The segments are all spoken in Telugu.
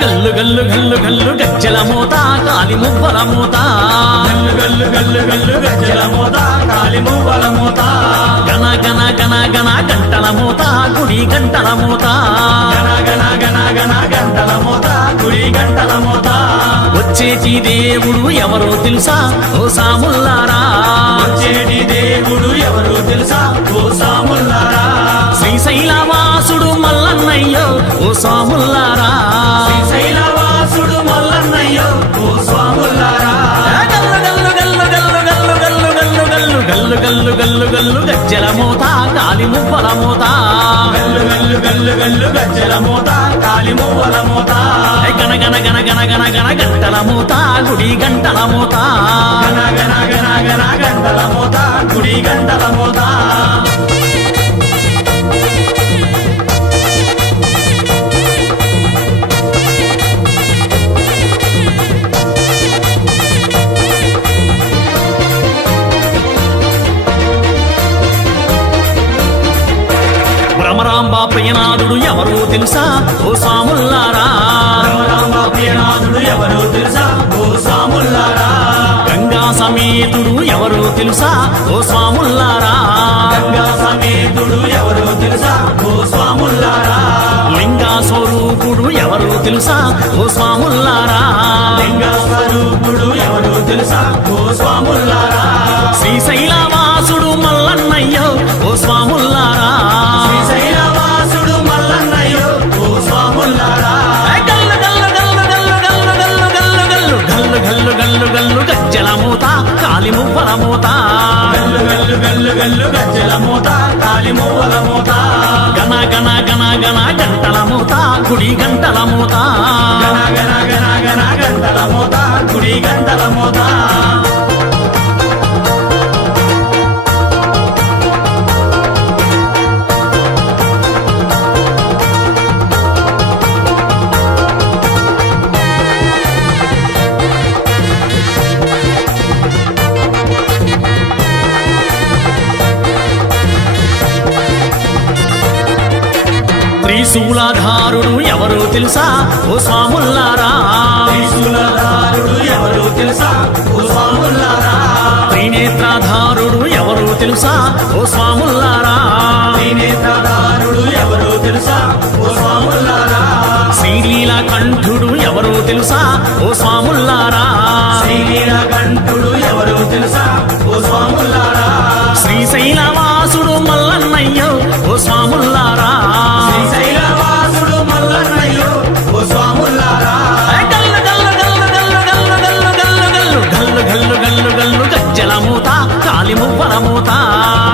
గల్లు గల్లు గల్లు గల్లు గజ్జల మోత కాలి మువ్వల మోత గల్లు గల్లు గల్లు గల్లు గజ్జల మోత కాలి మువ్వల మోత గణ గణ గణ గణ గంటల మోత గుడి గంటల మోత గణ గణ గణ గణ గంటల మోత గుడి గంటల మోత వచ్చేటి దేవుడు ఎవరో తెలుసా ఓ సాముల్లారా వచ్చేటి దేవుడు ఎవరో తెలుసా ఓ సాముల్లారా శ్రీశైలవాసుడు మల్లన్నయ్యో ఓ సాముల్లారా శ్రీశైలవాసుడు మల్లన్నయ్యో ఓ స్వాముల్లారా గల్లు గల్లు గల్లు గల్లు గల్లు గల్లు గల్లు గల్లు గల్లు గల్లు గల్లు గజ్జల మోత కాలి మువ్వల మోత గల్లు గల్లు గల్లు గల్లు గజ్జల మోత కాలి మువ్వల మోత గణ గణ గణ గణ గణ గణ గంటల మోత గుడి గంటల మోత గణ గణ గణ గణ గంటల మోత గుడి గంటల మోత భ్రమరాంబ ప్రియనాథుడు ఎవరో తెలుసా ఓ సాముల్లారా భ్రమరాంబ ప్రియనాథుడు ఎవరో తెలుసా ఓ సాముల్లారా గంగా సమేతుడు ఎవరో తెలుసా ఓ స్వాముల్లారా గంగా సమేతుడు ఎవరో తెలుసా ఓ స్వాముల్లారా లింగా స్వరూపుడు ఎవరో తెలుసా ఓ స్వాముల్లారా లింగ స్వరూపుడు ఎవరో తెలుసా ఓ స్వాముల్లారా శ్రీశైలవాసుడు మల్లన్నయ్యో ఓ స్వాముల్లారా శ్రీశైలవాసుడు మల్లన్నయ్యో ఓ స్వాముల్లారా గల్లు గల్లు గల్లు గల్లు గల్లు గల్లు గల్లు గల్లు గల్లు గల్లు గల్లు గజ్జల మోత కాలి మువ్వల మోత గల్లు గల్లు గల్లు గల్లు గజ్జల మోత కాలి మువ్వల మోత గణ గణ గణ గణ గంటల మోత గుడి గంటల మోత గణ గణ గణ గణ గంటల మోత గుడి గంటల మోత త్రిశూలధారుడు ఎవరో తెలుసా ఓ స్వాముల్లారా త్రిశూలధారుడు ఎవరో తెలుసా ఓ స్వాముల్లారా త్రినేత్రధారుడు ఎవరో తెలుసా ఓ స్వాముల్లారా త్రినేత్రధారుడు ఎవరో తెలుసా ఓ స్వాముల్లారా శ్రీలీల కంఠుడు ఎవరో తెలుసా ఓ స్వాముల్లారా శ్రీనీలకంఠుడు ఎవరో తెలుసా ఓ స్వాముల్లారా శ్రీశైలవాసుడు మల్లన్నయ్యో ఓ స్వాముల్లారా శ్రీశైలవాసుడు మల్లన్నయ్యో ఓ స్వాముల్లారా గల్లు గల్లు గల్లు గల్లు గల్లు గల్లు గల్లు గల్లు గల్లు గల్లు గల్లు గజ్జల మోత కాలి మువ్వల మోత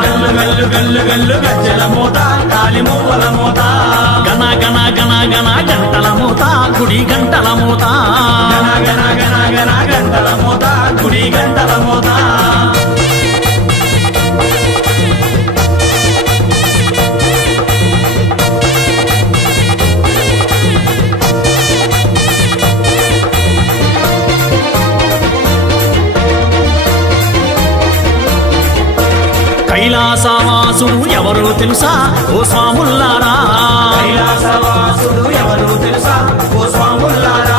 గల్లు గల్లు గల్లు గల్లు గజ్జల మోత కాలి మువ్వల మోత గణ గణ గణ గణ గంటల మోత గుడి గంటల మోత గణ గణ గణ గణ గంటల మోత గుడి గంటల మోత కైలాసవాసుడు ఎవరో తెలుసా ఓ స్వాముల్లారా కైలాసవాసుడు ఎవరో తెలుసా ఓ స్వాముల్లారా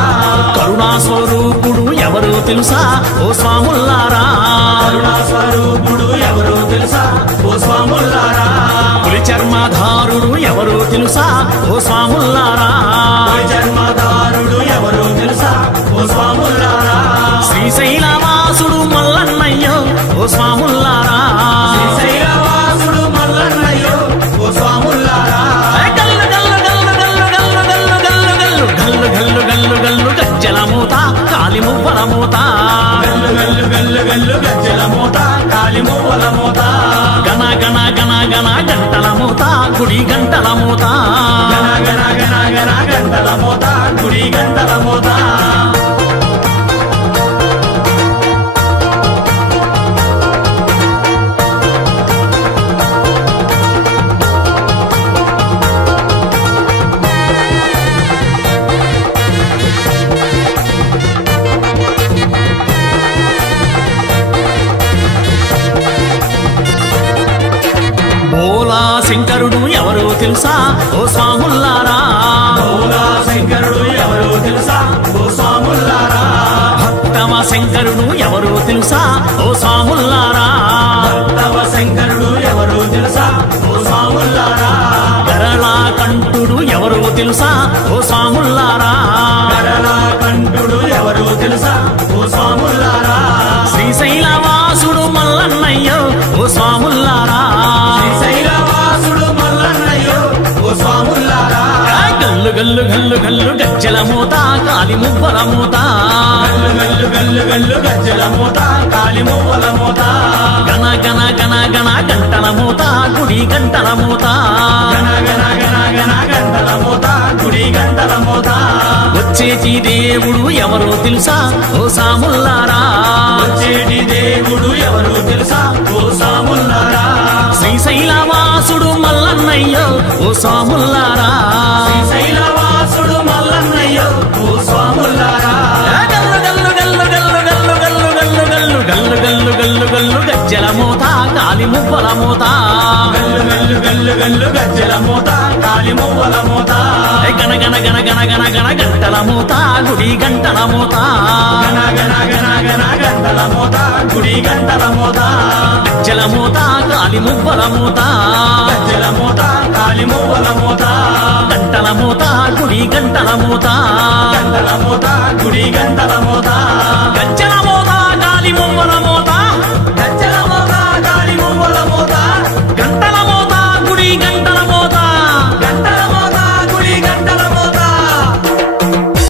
కరుణా స్వరూపుడు ఎవరో తెలుసా ఓ స్వాముల్లారా కరుణా స్వరూపుడు ఎవరో తెలుసా ఓ స్వాముల్లారా పులి చర్మధారుడు ఎవరో తెలుసా ఓ స్వాముల్లారా జన్మదారుడు ఎవరో తెలుసా ఓ స్వాముల్లారా శ్రీశైలవాసుడు మల్లన్నయ్యో ఓ స్వాముల్లారా శ్రీశైలవాసుడు మల్లన్నయ్యో ఓ స్వాముల్లారా గల్లు గల్లు గల్లు గల్లు గల్లు గల్లు గల్లు గల్లు గల్లు గల్లు గల్లు గజ్జల మోత కాలి మువ్వల మోత గల్లు గల్లు గల్లు గల్లు గజ్జల మోత కాలి మువ్వల మోత గణ గణ గణ గణ గంటల మోత గుడి గంటల మోత గణ గణ గణ గణ గంటల మోత గుడి గంటల మోత బోలా శంకరుడు ఎవరో తెలుసా ఓ స్వాముల్లారా తెలుసా ఓ స్వాముల్లారా గరళ కంఠుడు ఎవరు తెలుసా ఓ స్వాములారా శ్రీశైలవాసుడు మల్లన్నయ్యో ఓ స్వాముల్లారా శ్రీశైలవాసుడు మల్లన్నయ్యో ఓ స్వాములారా గల్లు గల్లు గల్లు గల్లు గజ్జల మూత కాలి మువ్వల మూత గల్లు గల్లు గల్లు గల్లు గజ్జల మూత కాలి మువ్వల మూత గణ గణ గణ గణ గంటల మూత గుడి గంటల మూత గణ గణ గణ గణ గంటల మూత గుడి గంటల మూత వచ్చేటి దేవుడు ఎవరో తెలుసా ఓ సాముల్లారా వచ్చేటి దేవుడు ఎవరు తెలుసా ఓ స్వాములారా శ్రీశైలవాసుడు మల్లన్నయ్యో ఓ సాముల్లారా శ్రీశైలవాసుడు మల్లన్నయ్యో ఓ స్వాములారా గల్లు గల్లు గల్లు గల్లు గల్లు గల్లు గల్లు గల్లు గల్లు గల్లు గల్లు గజ్జల మూత కాలి మువ్వల మూత గల్లు గల్లు గల్లు గల్లు గజ్జల మూత కాలి మువ్వల మూత గణ గణ గణ గణ గణ గణ గంటల మూత గుడి గంటల మూత గణ గణ గణ గణ గంటల మూత గుడి గంటల మూత గజ్జల మూత కాలి మువ్వల మూత గజ్జల మూత కాలి మువ్వల మూత గంటల మూత గుడి గంటల మూత గంటల మూత గుడి గంటల మూత